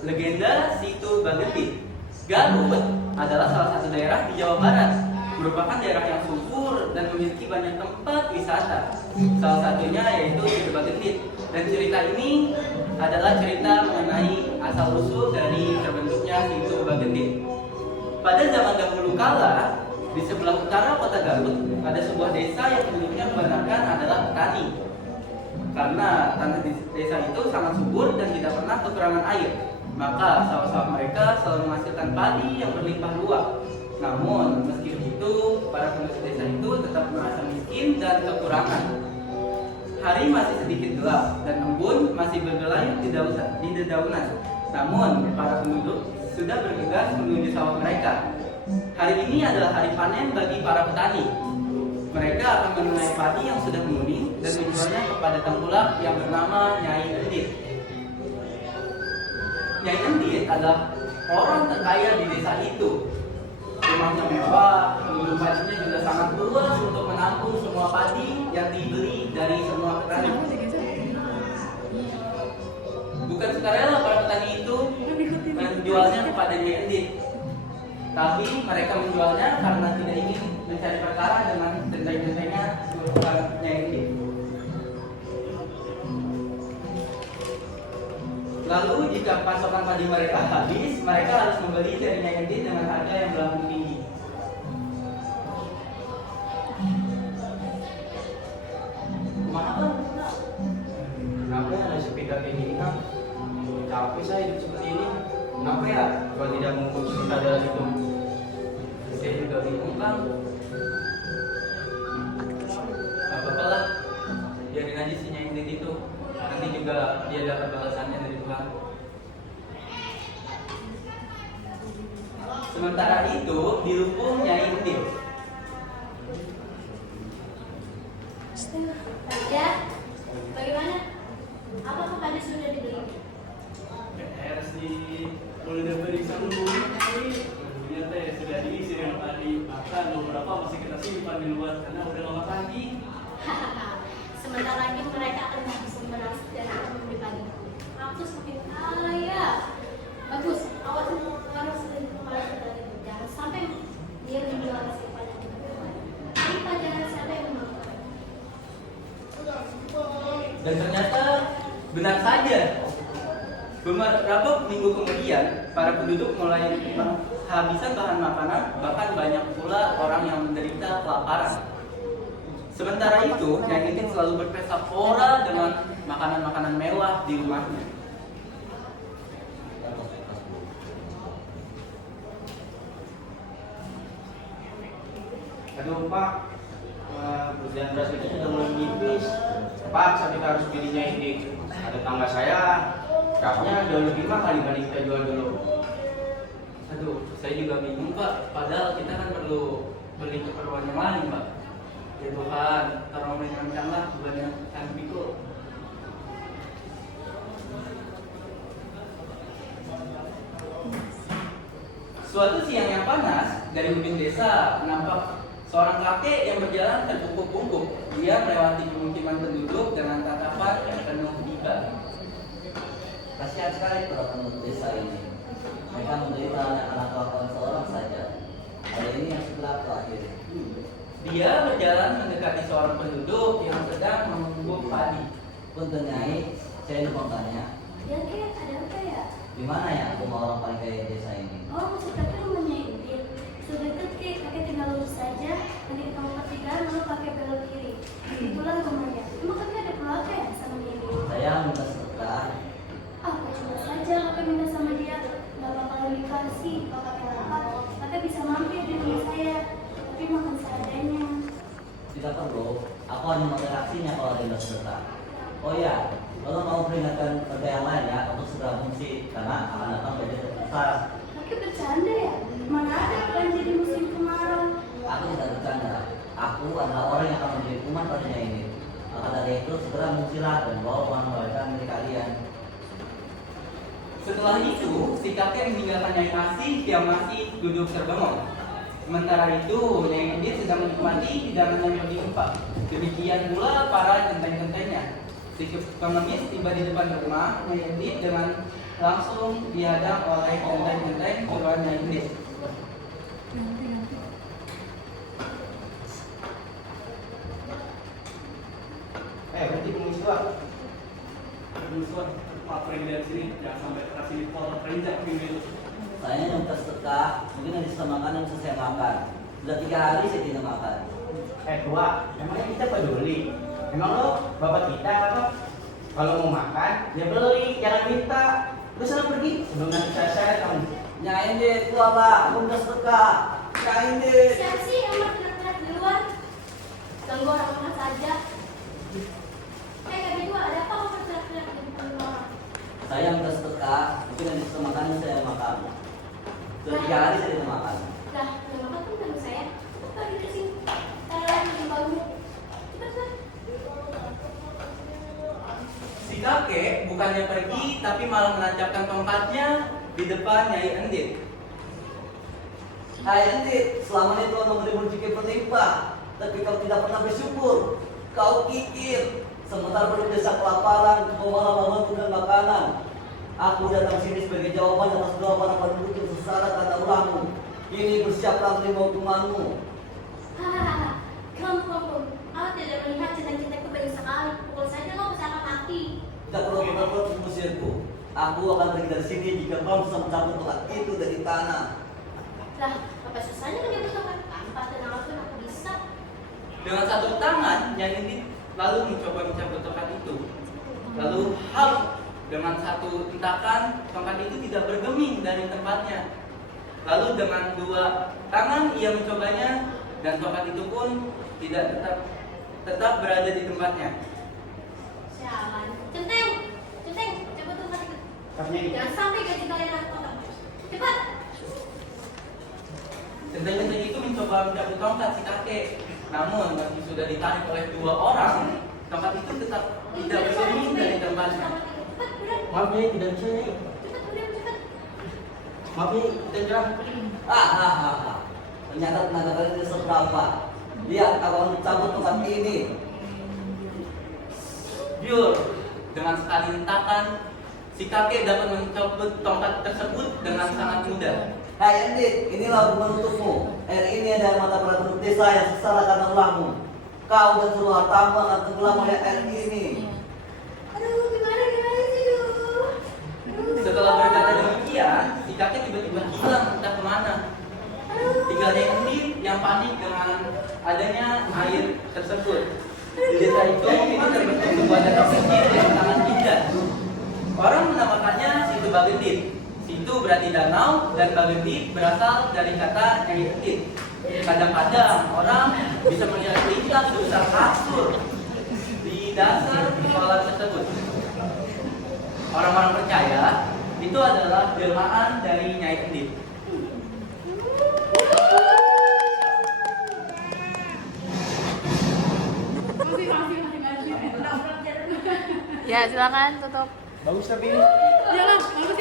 Legenda Situ Bagentit. Garut adalah salah satu daerah di Jawa Barat, merupakan daerah yang subur dan memiliki banyak tempat wisata. Salah satunya yaitu Situ Bagentit. Dan cerita ini adalah cerita mengenai asal-usul dari terbentuknya Situ Bagentit. Pada zaman dahulu kala, di sebelah utara kota Garut ada sebuah desa yang penduduknya kebanyakan adalah petani. Karena tanah di desa itu sangat subur dan tidak pernah kekurangan air, maka sawah-sawah mereka selalu menghasilkan padi yang berlimpah ruah. Namun, meski begitu, para penduduk desa itu tetap merasa miskin dan kekurangan. Hari masih sedikit gelap dan embun masih bergelayut di dedaunan. Namun, para penduduk sudah bergegas menuju sawah mereka. Hari ini adalah hari panen bagi para petani. Mereka akan menuai padi yang sudah menguning dan menjualnya kepada tengkulak yang bernama Nyai Endit. Nyai Endit adalah orang terkaya di desa itu. Rumahnya mewah, kebun padinya juga sangat luas untuk menampung semua padi yang dibeli dari semua petani. Bukan sukarela para petani itu menjualnya kepada Nyai Endit, tapi mereka menjualnya karena tidak ingin mencari perkara dengan genteng-gentengnya bukan Nyai Endit. Lalu jika pasokan padi mereka habis, mereka harus membeli dari Nyai Endit dengan harga yang melambung tinggi. Kenapa? Kenapa ya ada sepi kayak gini kan? Capek saya hidup seperti ini. Kenapa ya? Kalau tidak mengurus kita dalam hidup. Saya juga bingung Bang. Gak apa-apa lah, biarin aja si Nyai Endit itu. Nanti juga dia dapat balasannya dari Tuhan. Sementara itu di lumbung Nyai Endit. Ya, bagaimana? Apakah pada sudah dibeli? Harus mulai dari lumbung ini. Ternyata ya sudah diisi dengan padi. Bahkan beberapa masih kita simpan di luar karena udah lama pagi. Sebentar lagi mereka akan menghabiskan beras dan akan membeli padi. Aku semakin kaya. Bagus, awas harus sering kepala kita itu. Jangan sampai dia menjual hasil panen. Ini pelajaran siapa yang mau? Dan ternyata benar saja. Beberapa minggu kemudian, para penduduk mulai kehabisan bahan makanan, bahkan banyak pula orang yang menderita kelaparan. Sementara itu, Nyai Endit selalu berpesta pora dengan makanan-makanan mewah di rumahnya. Aduh Pak, pekerjaan beras itu sudah mulai menipis. Pak, sampai kita harus pilihnya ini. Ada tangga saya, berasnya jauh lebih mahal dibanding kita jual dulu. Aduh, saya juga bingung Pak. Padahal kita kan perlu beli keperluan yang lain Pak. Ya Tuhan, tolong meringankanlah beban kami pikul. Suatu siang yang panas, dari ujung desa nampak seorang kakek yang berjalan terpungkuk-pungkuk. Dia melewati pemukiman penduduk dengan tatapan yang penuh iba. Kasihan sekali para penduduk desa ini. Mereka menderita hanya karena kelakuan seorang saja. Hal ini yang berlaku akhirnya. Dia berjalan mendekati seorang penduduk yang sedang mengumpul padi. Punten Nyai, saya ingin bertanya, Ya kek, ada apa ya? di mana ya rumah orang paling kaya di desa ini? Oh, maksud kakek rumahnya Indit. Sudah deket kek, kakek tinggal lurus saja. Nanti di kamar pertigaan lalu kakek belok kiri. Itulah rumahnya. Emang kakek ada perlu apa ya sama Indit? Saya minta sedekah. Ah, coba saja kakek minta sama dia. Gak bakalan dikasih. Kalau kakek lapar, kakek bisa mampir di rumah saya. Tapi makan seadanya. Tidak perlu, aku hanya menginteraksinya kalau ada yang sedekah. Oh iya, kalau mau peringatkan kerja yang lain ya untuk segera fungsi karena akan datang banjir besar. Kakek bercanda ya? Mana ada banjir di musim kemarau? Aku tidak bercanda. Aku adalah orang yang akan menjadi umat padanya ini. Maka dari itu segera fungsilah dan bawa uang mereka milik kalian. Setelah itu, si kakek meninggalkan Nyai Asih yang masih duduk terbengong. Sementara itu, Nyai Endit sedang menikmati hidangan yang diempak. Demikian pula para genteng-gentengnya. Si pengemis tiba di depan rumah Nyai Endit dengan langsung dihadang oleh genteng-genteng puluhan Nyai Endit. Berhenti pengemis tua. Musuh, Pak pergi dari sini, jangan sampai kasih foto terinjak pinggir. Saya yang tersekat, mungkin ada sisa makanan bisa saya makan. Sudah 3 hari saya tidak makan. Tua, emangnya kita peduli? Emang lo bapak kita apa? Kalau mau makan, ya beli, jangan minta. Lu sana pergi, sebelum nanti saya kamu. Nyai Endit, keluar pak, aku udah sekat. Nyai Endit. Siapa sih yang mau teriak-teriak di luar? Ganggu orang makan saja. Kak Bidua, ada apa kamu teriak-teriak di depan orang? Saya yang tersekat, mungkin ada sisa makanan saya makan. Sudah 3 hari saya tidak makan. Lah, yang makan pun teman saya. Cepat pergi ke sini. Saya lagi di bawahmu. Cepat. Si kakek bukannya pergi tapi malah menancapkan tongkatnya di depan Nyai Endit. Hai Endit, selama ini Tuhan memberi rezeki berlimpah, tapi kau tidak pernah bersyukur. Kau kikir, sementara berdesa kelaparan, kau malah membutuhkan makanan. Aku datang sini sebagai jawaban atas doa para penduduk yang sengsara karena ulahmu. Kini bersiaplah menerima hukumanmu. Hahaha. Kamu. Aku tidak melihat cinta-cintaku baik sekali. Pukul saja kau bisa akan mati. Tidak perlu benar-benar mengusirku. Aku akan pergi dari sini jika kau bisa mencabut tongkat itu dari tanah. Lah, apa susahnya menyebut tongkat? Tanpa tenaga pun aku bisa. Dengan satu tangan Nyai Endit lalu mencoba mencabut tongkat itu. Lalu hal dengan satu hentakan tongkat itu tidak bergeming dari tempatnya. Lalu dengan 2 tangan ia mencobanya dan tongkat itu pun tidak tetap berada di tempatnya. Sialan. Centeng, coba tongkat itu. Kakinya ini. Jangan sampai gaji kalian aku potong. Cepat. Genteng-genteng itu mencoba mencabut tongkat si kakek. Namun meski sudah ditarik oleh 2 orang, tongkat itu tetap tidak bergeming dari tempatnya. Cepat, udah. Maaf Nyai, tidak bisa Nyai. Cepat. Maaf Nyai, tidak nyerah. Ternyata tenaga kalian tidak seberapa. Lihat, aku akan mencabut tongkat ini. Biur, dengan sekali hentakan, si kakek dapat mencabut tongkat tersebut dengan sangat mudah. Hai Endit, inilah hukuman untukmu. Air ini adalah mata para penduduk desa yang sengsara karena ulahmu. Kau dan seluruh hartamu akan tenggelam oleh air ini. Aduh, gimana sih, duh. Setelah berkata demikian, si kakek tiba-tiba hilang entah kemana. Tinggal Nyai Endit yang panik dengan adanya air tersebut. Di desa itu ini terbentuk sebuah danau kecil yang sangat indah. Orang menamakannya Situ Bagendit. Situ berarti danau dan Bagendit berasal dari kata Nyai Endit. Kadang-kadang orang bisa melihat bintang sebesar kasur di dasar kolam tersebut. Orang-orang percaya itu adalah jelmaan dari Nyai Endit. Ya, silakan tutup. Bagus tapi. Jangan, bagus.